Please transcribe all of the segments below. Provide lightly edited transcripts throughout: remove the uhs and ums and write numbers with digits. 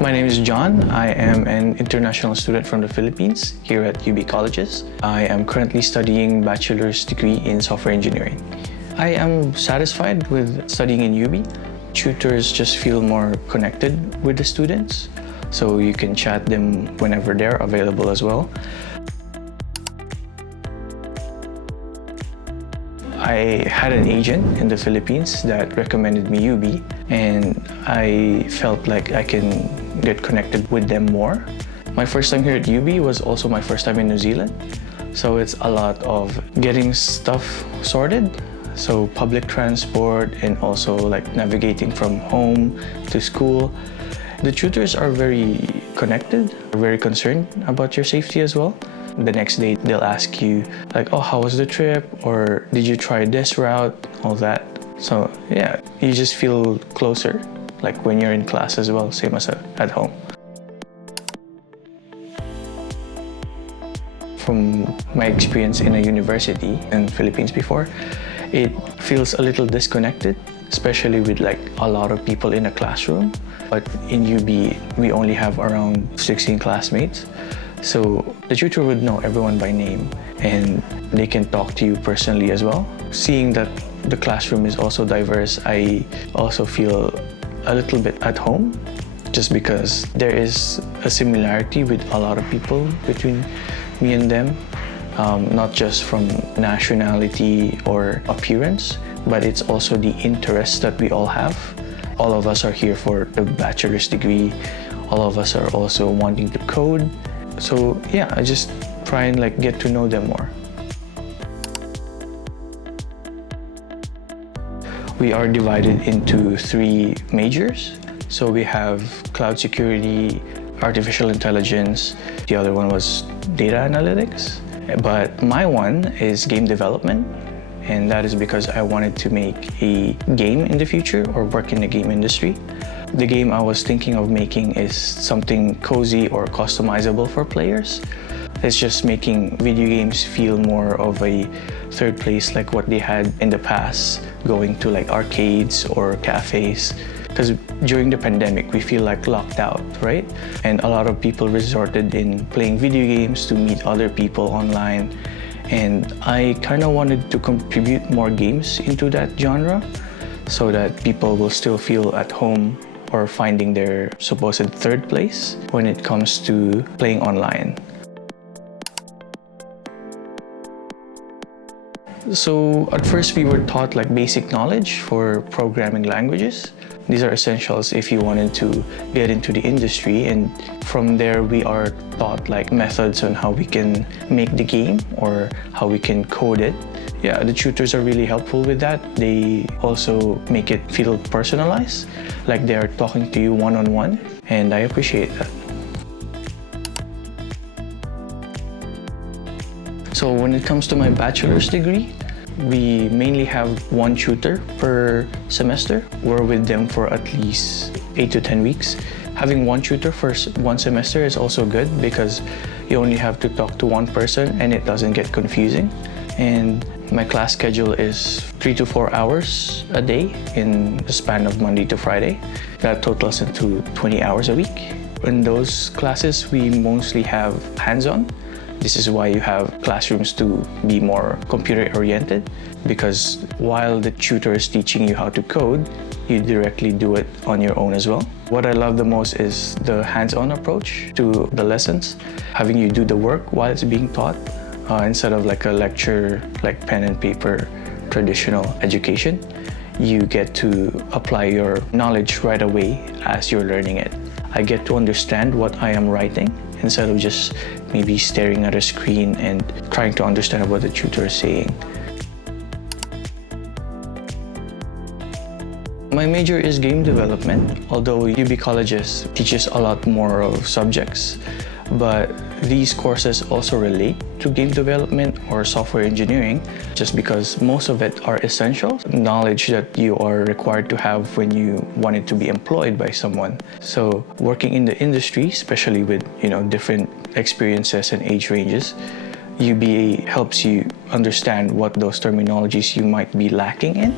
My name is John. I am an international student from the Philippines here at Yoobee Colleges. I am currently studying bachelor's degree in software engineering. I am satisfied with studying in Yoobee. Tutors just feel more connected with the students, so you can chat them whenever they're available as well. I had an agent in the Philippines that recommended me Yoobee, and I felt like I can get connected with them more. My first time here at Yoobee was also my first time in New Zealand, so it's a lot of getting stuff sorted. So public transport and also like navigating from home to school. The tutors are very connected, very concerned about your safety as well. The next day, they'll ask you like, oh, how was the trip? Or did you try this route? All that. So yeah, you just feel closer, like when you're in class as well, same as at home. From my experience in a university in the Philippines before, it feels a little disconnected, especially with like a lot of people in a classroom. But in Yoobee, we only have around 16 classmates. So the tutor would know everyone by name and they can talk to you personally as well. Seeing that the classroom is also diverse, I also feel a little bit at home just because there is a similarity with a lot of people between me and them, not just from nationality or appearance, but it's also the interests that we all have. All of us are here for the bachelor's degree. All of us are also wanting to code. So yeah, I just try and like get to know them more. We are divided into 3 majors. So we have cloud security, artificial intelligence. The other one was data analytics. But my one is game development. And that is because I wanted to make a game in the future or work in the game industry. The game I was thinking of making is something cozy or customizable for players. It's just making video games feel more of a third place like what they had in the past, going to like arcades or cafes. Because during the pandemic, we feel like locked out, right? And a lot of people resorted in playing video games to meet other people online. And I kind of wanted to contribute more games into that genre so that people will still feel at home or finding their supposed third place when it comes to playing online. So at first we were taught like basic knowledge for programming languages. These are essentials if you wanted to get into the industry, and from there we are taught like methods on how we can make the game or how we can code it. Yeah, the tutors are really helpful with that. They also make it feel personalized, like they are talking to you one-on-one, and I appreciate that. So when it comes to my bachelor's degree, we mainly have 1 tutor per semester. We're with them for at least 8 to 10 weeks. Having 1 tutor for 1 semester is also good because you only have to talk to 1 person and it doesn't get confusing. And my class schedule is 3 to 4 hours a day in the span of Monday to Friday. That totals into 20 hours a week. In those classes, we mostly have hands-on. This is why you have classrooms to be more computer-oriented, because while the tutor is teaching you how to code, you directly do it on your own as well. What I love the most is the hands-on approach to the lessons, having you do the work while it's being taught, instead of like a lecture, like pen and paper, traditional education. You get to apply your knowledge right away as you're learning it. I get to understand what I am writing instead of just maybe staring at a screen and trying to understand what the tutor is saying. My major is game development, although Yoobee Colleges teaches a lot more of subjects, but these courses also relate to game development or software engineering just because most of it are essential knowledge that you are required to have when you wanted to be employed by someone. So working in the industry, especially with different experiences and age ranges, UBA helps you understand what those terminologies you might be lacking in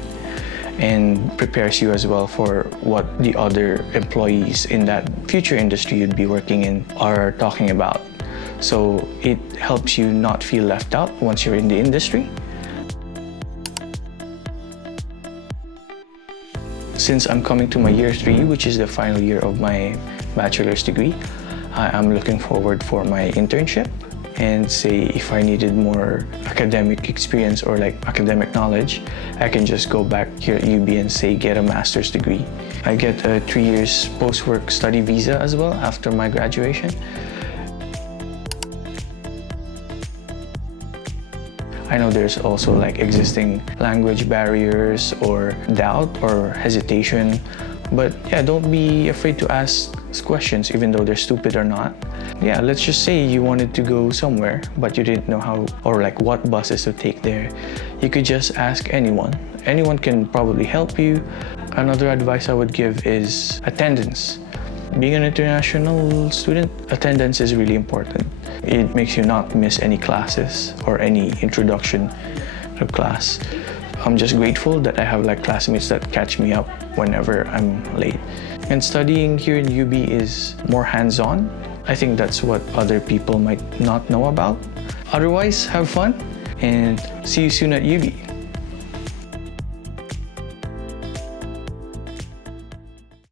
and prepares you as well for what the other employees in that future industry you'd be working in are talking about. So it helps you not feel left out once you're in the industry. Since I'm coming to my year 3, which is the final year of my bachelor's degree, I'm looking forward for my internship. And say if I needed more academic experience or like academic knowledge, I can just go back here at UB and say get a master's degree. I get a 3 years post-work study visa as well after my graduation. I know there's also like existing language barriers or doubt or hesitation, but yeah, don't be afraid to ask questions even though they're stupid or not. Yeah, let's just say you wanted to go somewhere, but you didn't know how or like what buses to take there. You could just ask anyone. Anyone can probably help you. Another advice I would give is attendance. Being an international student, attendance is really important. It makes you not miss any classes or any introduction to class. I'm just grateful that I have like classmates that catch me up whenever I'm late. And studying here in UB is more hands-on. I think that's what other people might not know about. Otherwise, have fun and see you soon at UB.